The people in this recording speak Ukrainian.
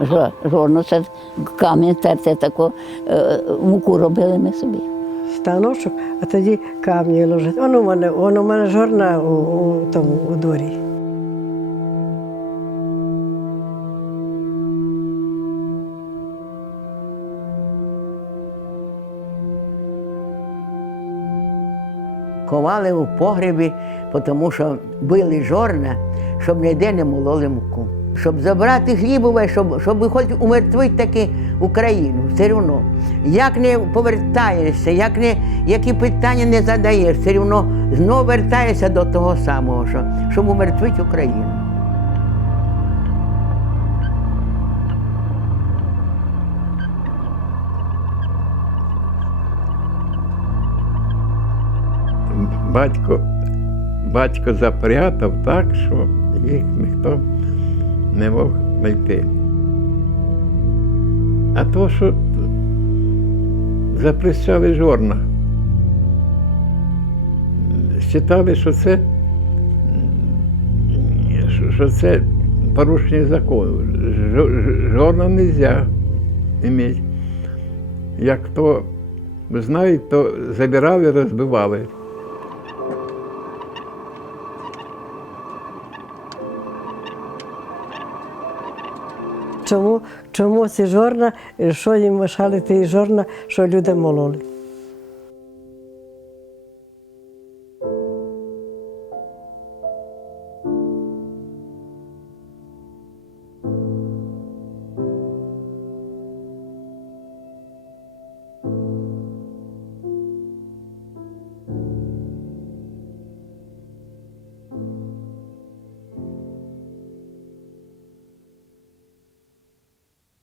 жо- жорно, це камінь терти, таку е, муку робили ми собі. станочок, а тоді камні ложать. Воно в мене, воно в мене жорна у, у тому у дворі. Ховали у погребі, тому що били жорна, щоб ніде не мололи муку. Щоб забрати хлібове, щоб, щоб хоч умертвити таки Україну, все одно. Як не повертаєшся, як не, які питання не задаєш, все одно знову вертаєшся до того самого, що, щоб умертвити Україну. батько, батько запрятав так, що їх ніхто не мог знайти. А то, що запрещали жорна. Считали, що це, що- це порушення закону. Жорна не можна мати. Як хто знає, то забирали, розбивали. Чому, чому ці жорна, що їм мешали ті жорна, що люди мололи?